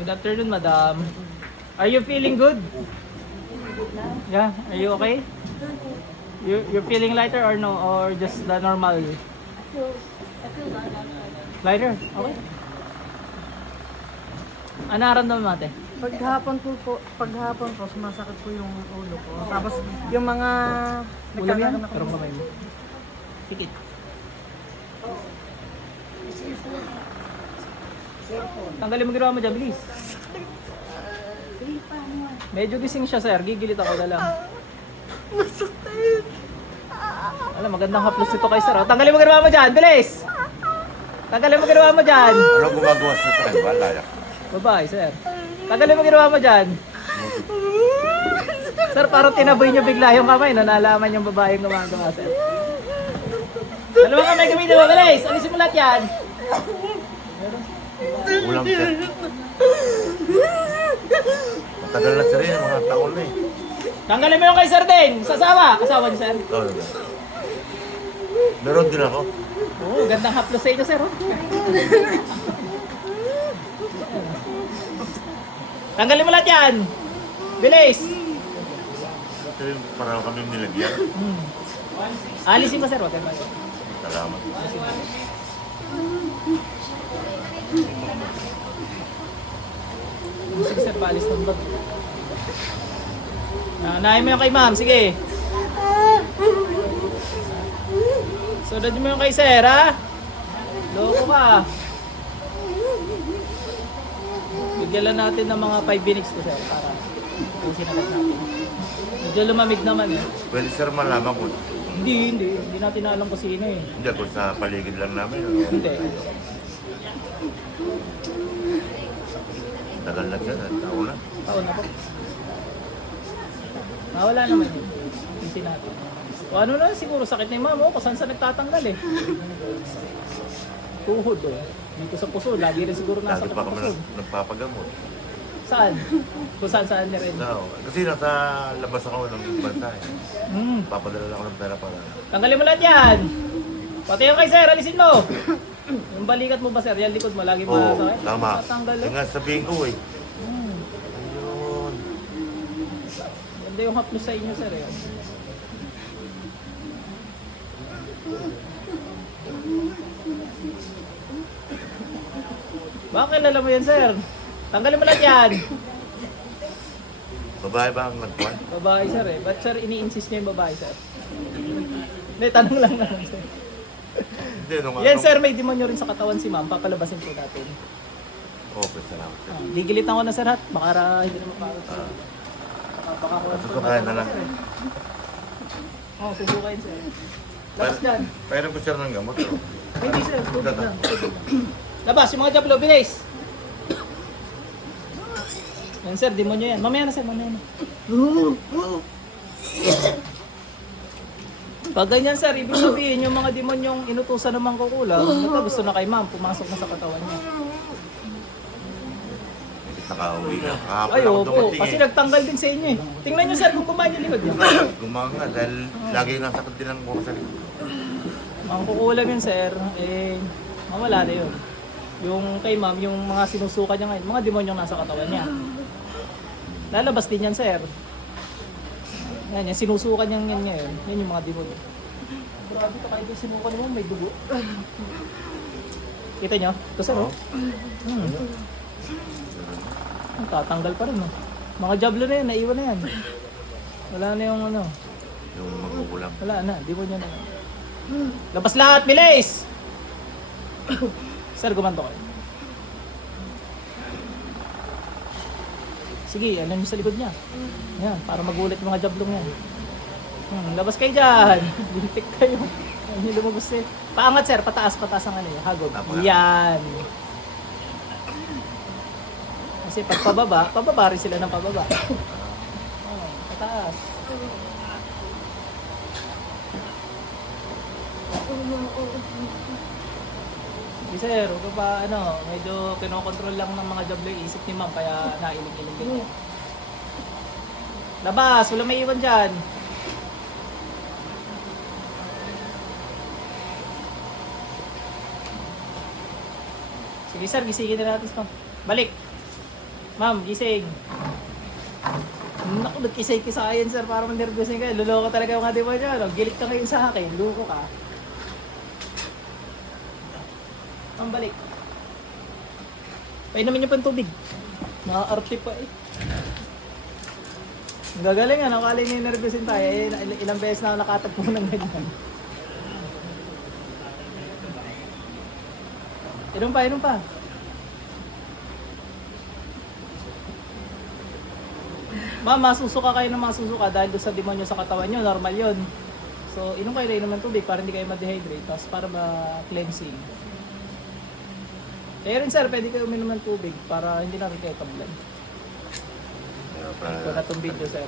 Good afternoon, madam. Are you feeling good? Yeah, are you okay? You're feeling lighter or no? Or just the normal? I feel Lighter? Okay. Ano naramdaman mo ate? Paghapon po, sumasakit po yung ulo ko. Tapos yung mga Ulam yan? nagkakaroon ako. Parang kamay mo. Pikit. Tanggalin mo ginawa mo dyan, please. Medyo gising siya, sir. Gigilit ako na lang. Masakit! Alam, magandang haplos ito kay sir. Oh. Tanggalin mo ginawa mo dyan, bilis! Tanggalin mo ginawa mo dyan. Ano gumagawa sa akin? Wala. Babae, sir. Tanggalin mo ginawa mo dyan. Sir, parang tinaboy niyo bigla yung kamay. Nalaman yung babae yung gumagawa, sir. Dalawang kamay gamitin mo, bilis! Alisin mo lahat yan. Ulam siya. Matagal na siya rin, mga taon na eh. Tanggalin mo yung kay sir din. Sasawa. Asawa niyo, sir. Oh, meron din ako. Oo, gandang haplos sa inyo, sir. Oh. Tanggalin mo lahat yan. Bilis. Ito yung parang kami nilagyan. Alisin mo, sir. Wag kayo mag- Salamat. Sige, sir. Paalis ng bag. Nanahin mo yung kay ma'am. Sige. Sunod mo yung kay sir, ha? Loko ka. Bigyan lang natin ng mga 5 minutes to, sir. Para pusin natin natin. Medyo lumamig naman, eh. Pwede sir malaman ko. Hindi. Hindi natin alam kung sino, eh. Hindi ako sa paligid lang namin. Ano? Hindi. Tagal na siya, taon na. Taon na po. Wala naman yun. Hindi natin. O ano na, siguro sakit na yung mama ko. Kung saan nagtatanggal eh. Tuhod oh. Dito sa puso. Lagi rin siguro nasa Lagi pa kami puso. nagpapagamot. Saan? Kung saan niya rin. Kasi nasa labas ako ng bansa eh. Papadala lang ako ng pera para. Tanggalin mo lahat yan. Pati yung kay sir, alisin mo. Yung balikat mo ba sir? Yan likod mo. Lagi mo Oo, sakit. tama. Tatanggal Yung nga sabihin ko eh. Ayun. Ganda yung haplos sa inyo sir. Eh. Baka kilala mo yan sir. Tanggalin mo lahat yan. Babae ba ang nagkuhan? Babae sir eh. Ba't sir ini-insist niya yung babae sir? Hindi, tanong lang naman sir. Hindi, nung Yan sir, may demonyo rin sa katawan si ma'am. Papalabasin po natin. Okay, salamat sir. Gigilitan ko na sir hat. Baka hindi naman para sir. Baka Susukayan na lang. Oo, susukayin sir. Labas dyan. Pairam ko sir ng gamot. Oh. Hindi sir, tubig lang. Labas, yung mga jablo, bilis! Yan sir, demonyo yan. Mamaya na sir, mamaya na. Pag ganyan sir, ibig sabihin yung mga demonyong inutusan ng mangkukulam, ito gusto na kay ma'am, pumasok na sa katawan niya. Nakauwi na. Kahapon Ay, ako opo, dumating kasi eh. nagtanggal din sa inyo eh. Tingnan nyo sir kung kumain yung likod niya. Gumanga dahil lagi nasakit din ang buhok sa likod. Mangkukulam yun sir, eh, mawala na yun. Yung kay ma'am, yung mga sinusuka niya ngayon, mga demonyong nasa katawan niya. Lalabas din yan sir. Yan, yung sinusuka niyang yan ngayon, yan yung mga demonyo. Grabe ka kahit yung sinuka niyo, may dugo. Kita niyo? Ito sir, oh. Tatanggal pa rin, oh. Mga jablo na yan, naiwan na yan. Wala na yung ano. Yung magkukulam. Wala na, demonyo na yan. Labas lahat, bilis! Sir, gumanto kayo. Sige, ano nyo sa likod niya. Yan, para magulit yung mga jablong yan. Labas kayo dyan. Bintik kayo. Yan yung lumabas eh. Paangat sir, pataas ang ano yung hagod. Yan. Kasi pag pababa rin sila ng pababa. Oh, pataas. Sir, huwag pa medyo kinokontrol lang ng mga jablo yung isip ni ma'am kaya nailing-iling din. Labas, wala may iwan dyan. Sige sir, gisingin na natin ito. Balik. Ma'am, gising. Naku, nagkisay-kisayan sir para manervyosin kayo. Luloko talaga yung mga demonyo. Ano? Gilit ka ngayon sa akin. Luko ka. Ang balik. Painumin niyo pa yung tubig. Nakaka-arte pa eh. Ang gagaling ano, kala niyo nervyosin tayo. Eh, ilang beses na ako nakatagpo ng ganyan. Inom pa, inom pa. Ma'am, masusuka kayo ng masusuka dahil doon sa demonyo sa katawan nyo, normal yun. So, inom kayo na inom ng tubig para hindi kayo ma-dehydrate, tapos para ma-cleansing. Kaya rin sir, pwede kayo uminom ng tubig para hindi natin kayo tablan. Ito na itong video sir.